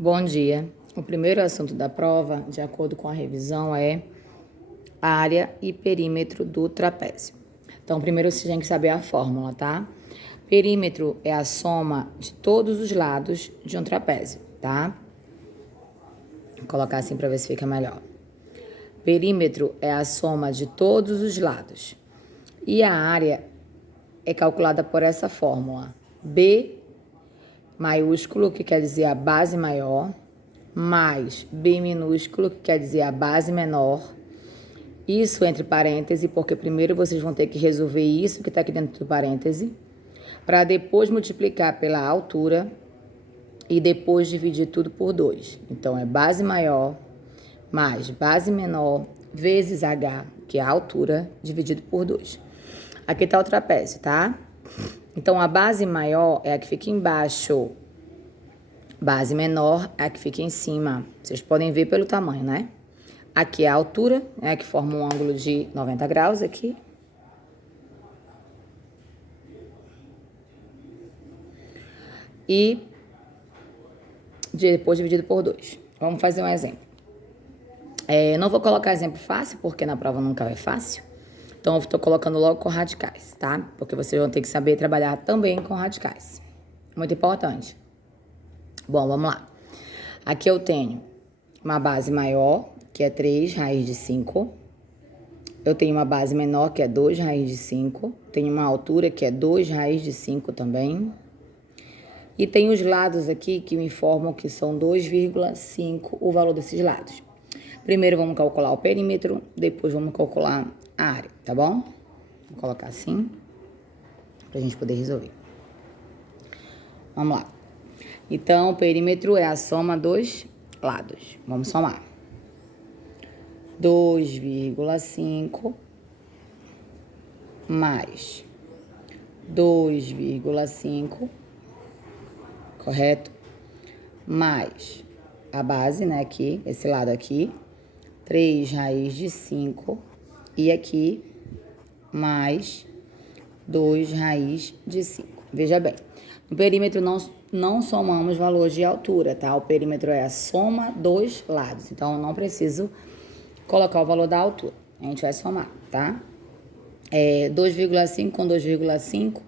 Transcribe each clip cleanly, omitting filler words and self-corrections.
Bom dia. O primeiro assunto da prova, de acordo com a revisão, é área e perímetro do trapézio. Então, primeiro você tem que saber a fórmula, tá? Perímetro é a soma de todos os lados de um trapézio, tá? Vou colocar assim para ver se fica melhor. Perímetro é a soma de todos os lados. E a área é calculada por essa fórmula. B maiúsculo, que quer dizer a base maior, mais B minúsculo, que quer dizer a base menor. Isso entre parênteses, porque primeiro vocês vão ter que resolver isso que está aqui dentro do parêntese, para depois multiplicar pela altura e depois dividir tudo por 2. Então, é base maior mais base menor vezes H, que é a altura, dividido por 2. Aqui está o trapézio, tá? Então, a base maior é a que fica embaixo. Base menor é a que fica em cima. Vocês podem ver pelo tamanho, né? Aqui é a altura, né, que forma um ângulo de 90 graus aqui. E depois dividido por 2. Vamos fazer um exemplo. Não vou colocar exemplo fácil, porque na prova nunca é fácil. Então, eu estou colocando logo com radicais, tá? Porque vocês vão ter que saber trabalhar também com radicais. Muito importante. Bom, vamos lá. Aqui eu tenho uma base maior, que é 3 raiz de 5. Eu tenho uma base menor, que é 2 raiz de 5. Tenho uma altura, que é 2 raiz de 5 também. E tem os lados aqui que me informam que são 2,5 o valor desses lados. Primeiro vamos calcular o perímetro, depois vamos calcular a área, tá bom? Vou colocar assim, pra gente poder resolver. Vamos lá. Então, o perímetro é a soma dos lados. Vamos somar. 2,5 mais 2,5, correto? Mais a base, né, aqui, esse lado aqui, 3 raiz de 5, e aqui, mais 2 raiz de 5. Veja bem, no perímetro não somamos valor de altura, tá? O perímetro é a soma dos lados, então eu não preciso colocar o valor da altura. A gente vai somar, tá? 2,5 com 2,5,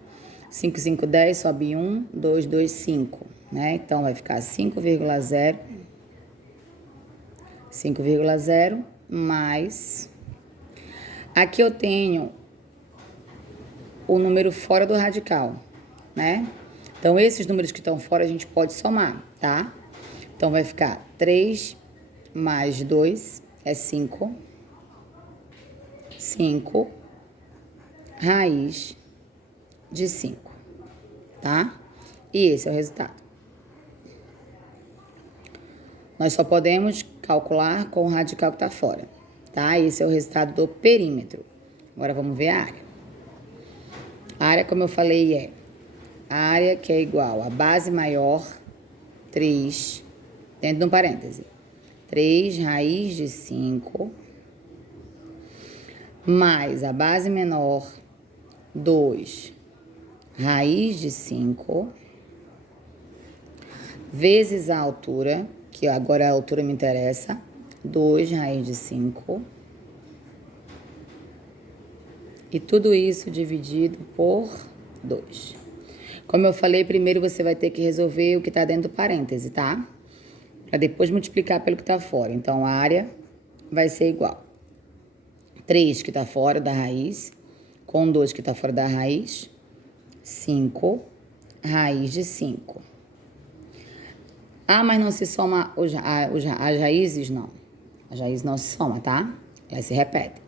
5, 5, 10, sobe 1, 2, 2, 5, né? Então, vai ficar 5,0, 5,0 mais... Aqui eu tenho o número fora do radical, né? Então, esses números que estão fora a gente pode somar, tá? Então, vai ficar 3 mais 2 é 5. 5 raiz de 5, tá? E esse é o resultado. Nós só podemos calcular com o radical que está fora, tá? Esse é o resultado do perímetro. Agora, vamos ver a área. A área, como eu falei, é a área que é igual a base maior, 3, dentro de um parêntese, 3 raiz de 5, mais a base menor, 2 raiz de 5, vezes a altura, que agora a altura me interessa, 2 raiz de 5. E tudo isso dividido por 2. Como eu falei, primeiro você vai ter que resolver o que está dentro do parêntese, tá? Para depois multiplicar pelo que está fora. Então, a área vai ser igual 3 que está fora da raiz, com 2 que está fora da raiz, 5 raiz de 5. Ah, mas não se soma as raízes? Não. As raízes não se soma, tá? Elas se repetem.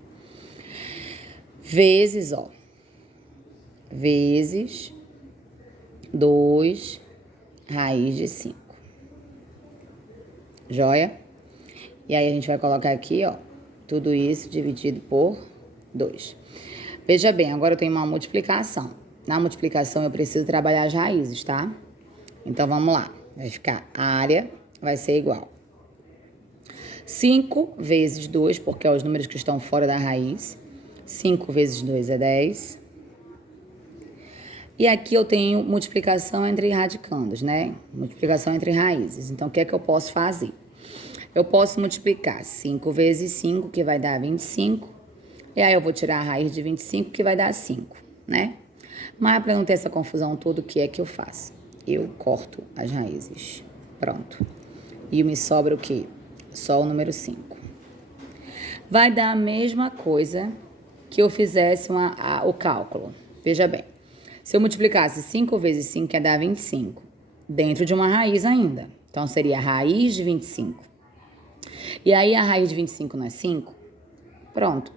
Vezes, vezes 2 raiz de 5. Joia? E aí a gente vai colocar aqui, tudo isso dividido por 2. Veja bem, agora eu tenho uma multiplicação. Na multiplicação eu preciso trabalhar as raízes, tá? Então vamos lá. Vai ficar a área, vai ser igual 5 vezes 2, porque é os números que estão fora da raiz. 5 vezes 2 é 10. E aqui eu tenho multiplicação entre radicandos, né? Multiplicação entre raízes. Então, o que é que eu posso fazer? Eu posso multiplicar 5 vezes 5, que vai dar 25. E aí eu vou tirar a raiz de 25, que vai dar 5, né? Mas para não ter essa confusão toda, o que é que eu faço? Eu corto as raízes. Pronto. E me sobra o quê? Só o número 5. Vai dar a mesma coisa que eu fizesse o cálculo. Veja bem. Se eu multiplicasse 5 vezes 5, ia dar 25. Dentro de uma raiz ainda. Então, seria a raiz de 25. E aí, a raiz de 25 não é 5? Pronto.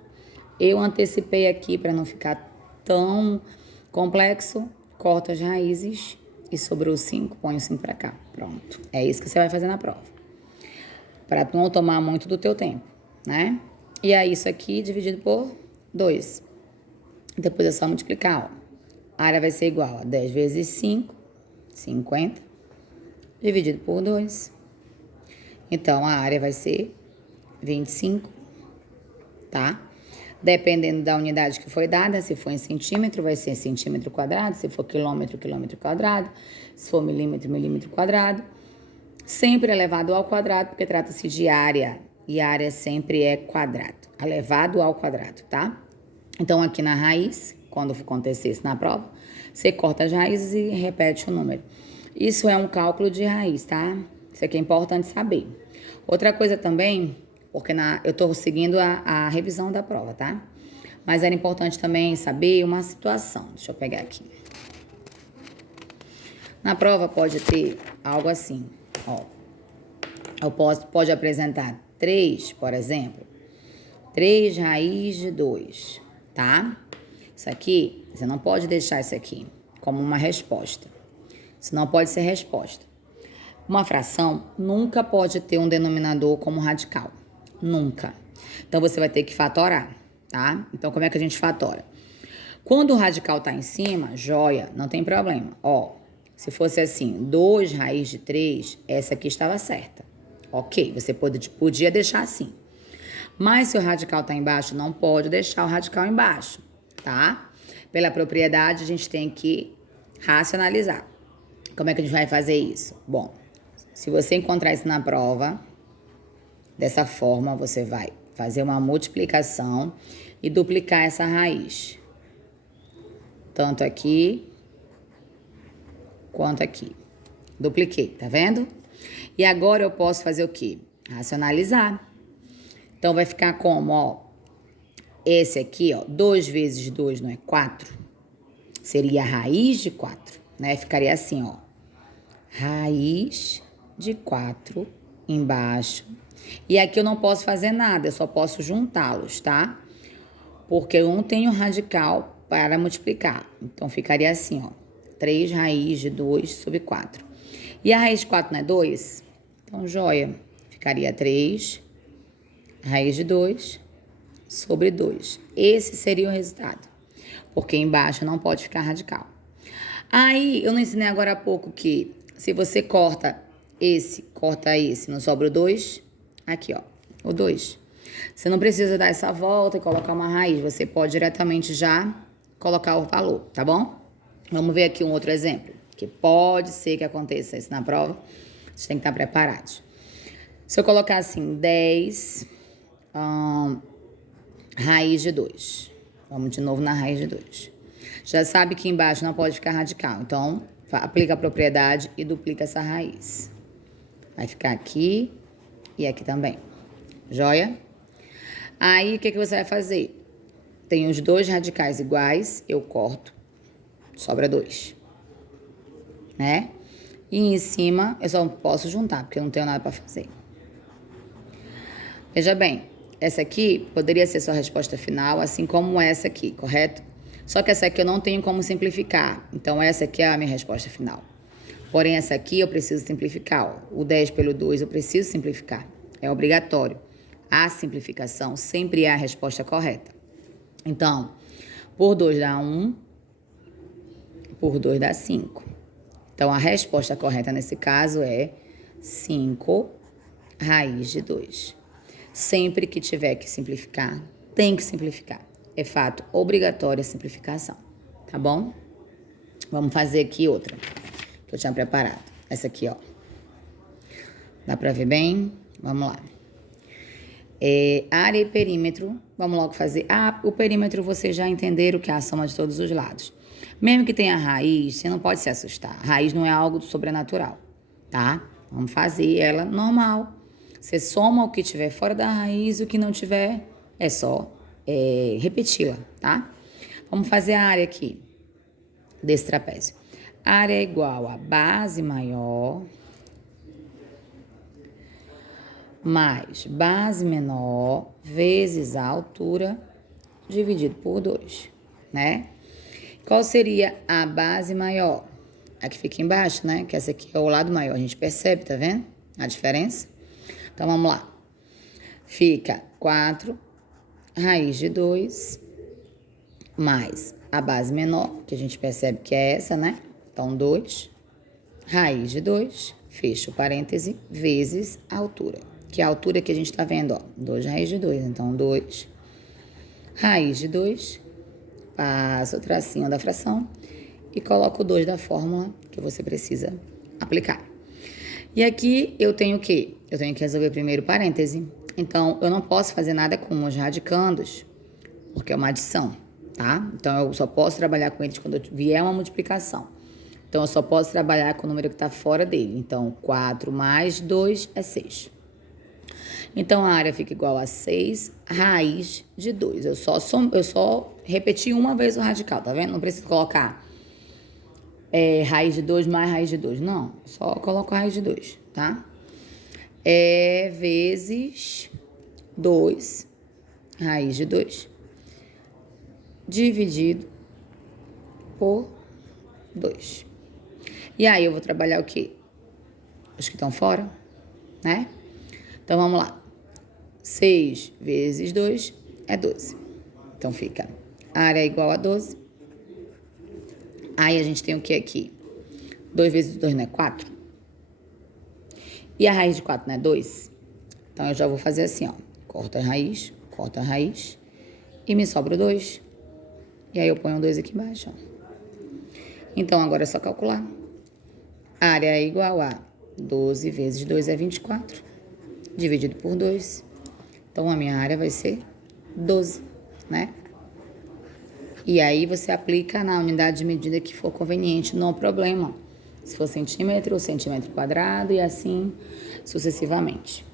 Eu antecipei aqui para não ficar tão complexo. Corto as raízes e sobrou 5, põe o 5 para cá. Pronto. É isso que você vai fazer na prova. Para não tomar muito do teu tempo, né? E aí, isso aqui dividido por 2. Depois é só multiplicar, ó. A área vai ser igual a 10 vezes 5, 50, dividido por 2. Então, a área vai ser 25, tá? Dependendo da unidade que foi dada, se for em centímetro, vai ser centímetro quadrado, se for quilômetro, quilômetro quadrado, se for milímetro, milímetro quadrado. Sempre elevado ao quadrado, porque trata-se de área, e área sempre é quadrado, elevado ao quadrado, tá? Então, aqui na raiz, quando acontecer isso na prova, você corta as raízes e repete o número. Isso é um cálculo de raiz, tá? Isso aqui é importante saber. Outra coisa também, porque eu tô seguindo a revisão da prova, tá? Mas era importante também saber uma situação. Deixa eu pegar aqui. Na prova pode ter algo assim, ó. Pode apresentar 3, por exemplo. 3 raiz de 2, tá? Isso aqui, você não pode deixar isso aqui como uma resposta. Isso não pode ser resposta. Uma fração nunca pode ter um denominador como radical. Nunca. Então, você vai ter que fatorar, tá? Então, como é que a gente fatora? Quando o radical tá em cima, joia, não tem problema. Ó, se fosse assim, 2 raiz de 3, essa aqui estava certa. Ok, você podia deixar assim. Mas se o radical tá embaixo, não pode deixar o radical embaixo, tá? Pela propriedade, a gente tem que racionalizar. Como é que a gente vai fazer isso? Bom, se você encontrar isso na prova, dessa forma, você vai fazer uma multiplicação e duplicar essa raiz. Tanto aqui, quanto aqui. Dupliquei, tá vendo? E agora eu posso fazer o quê? Racionalizar. Então, vai ficar como, ó, esse aqui, ó, 2 vezes 2 não é 4? Seria a raiz de 4, né? Ficaria assim, ó, raiz de 4 embaixo. E aqui eu não posso fazer nada, eu só posso juntá-los, tá? Porque eu não tenho radical para multiplicar. Então, ficaria assim, ó, 3 raiz de 2 sobre 4. E a raiz de 4 não é 2? Então, joia. Ficaria 3 raiz de 2 sobre 2. Esse seria o resultado. Porque embaixo não pode ficar radical. Aí, eu não ensinei agora há pouco que se você corta esse, não sobra o 2? Aqui, ó, o 2. Você não precisa dar essa volta e colocar uma raiz. Você pode diretamente já colocar o valor, tá bom? Vamos ver aqui um outro exemplo. Que pode ser que aconteça isso na prova. Vocês têm que estar preparados. Se eu colocar assim, 10 raiz de 2. Vamos de novo na raiz de 2. Já sabe que embaixo não pode ficar radical. Então, aplica a propriedade e duplica essa raiz. Vai ficar aqui e aqui também. Joia? Aí, o que você vai fazer? Tem os dois radicais iguais, eu corto. Sobra 2. Né? E em cima, eu só posso juntar, porque eu não tenho nada para fazer. Veja bem, essa aqui poderia ser sua resposta final, assim como essa aqui, correto? Só que essa aqui eu não tenho como simplificar. Então, essa aqui é a minha resposta final. Porém, essa aqui eu preciso simplificar. Ó. O 10 pelo 2 eu preciso simplificar. É obrigatório. A simplificação sempre é a resposta correta. Então, por 2 dá 1, por 2 dá 5. Então, a resposta correta nesse caso é 5 raiz de 2. Sempre que tiver que simplificar, tem que simplificar. É fato obrigatório a simplificação, tá bom? Vamos fazer aqui outra que eu tinha preparado. Essa aqui, ó. Dá pra ver bem? Vamos lá. Área e perímetro. Vamos logo fazer. O perímetro vocês já entenderam que é a soma de todos os lados. Mesmo que tenha raiz, você não pode se assustar. A raiz não é algo sobrenatural, tá? Vamos fazer ela normal. Você soma o que tiver fora da raiz, o que não tiver é só repeti-la, tá? Vamos fazer a área aqui desse trapézio. A área é igual a base maior mais base menor vezes a altura dividido por 2, né? Qual seria a base maior? A que fica embaixo, né? Que essa aqui é o lado maior. A gente percebe, tá vendo a diferença? Então, vamos lá. Fica 4 raiz de 2 mais a base menor, que a gente percebe que é essa, né? Então, 2 raiz de 2, fecha o parêntese, vezes a altura. Que é a altura que a gente tá vendo, ó. 2 raiz de 2. Então, 2 raiz de 2, passa o tracinho da fração e coloca o 2 da fórmula que você precisa aplicar. E aqui eu tenho o quê? Eu tenho que resolver primeiro o parêntese. Então, eu não posso fazer nada com os radicandos, porque é uma adição, tá? Então, eu só posso trabalhar com eles quando vier uma multiplicação. Então, eu só posso trabalhar com o número que está fora dele. Então, 4 mais 2 é 6. Então, a área fica igual a 6 raiz de 2. Eu só repeti uma vez o radical, tá vendo? Não preciso colocar raiz de 2 mais raiz de 2. Não, só coloco raiz de 2, tá? Vezes 2 raiz de 2 dividido por 2. E aí, eu vou trabalhar o quê? Os que estão fora, né? Então, vamos lá. 6 vezes 2 é 12. Então, fica área é igual a 12. Aí, a gente tem o que aqui? 2 vezes 2 não é 4? E a raiz de 4 não é 2? Então, eu já vou fazer assim, ó. Corta a raiz e me sobra o 2. E aí, eu ponho o 2 aqui embaixo, ó. Então, agora é só calcular. A área é igual a 12 vezes 2 é 24, dividido por 2. Então, a minha área vai ser 12, né? E aí, você aplica na unidade de medida que for conveniente, não há problema. Se for centímetro, centímetro quadrado e assim sucessivamente.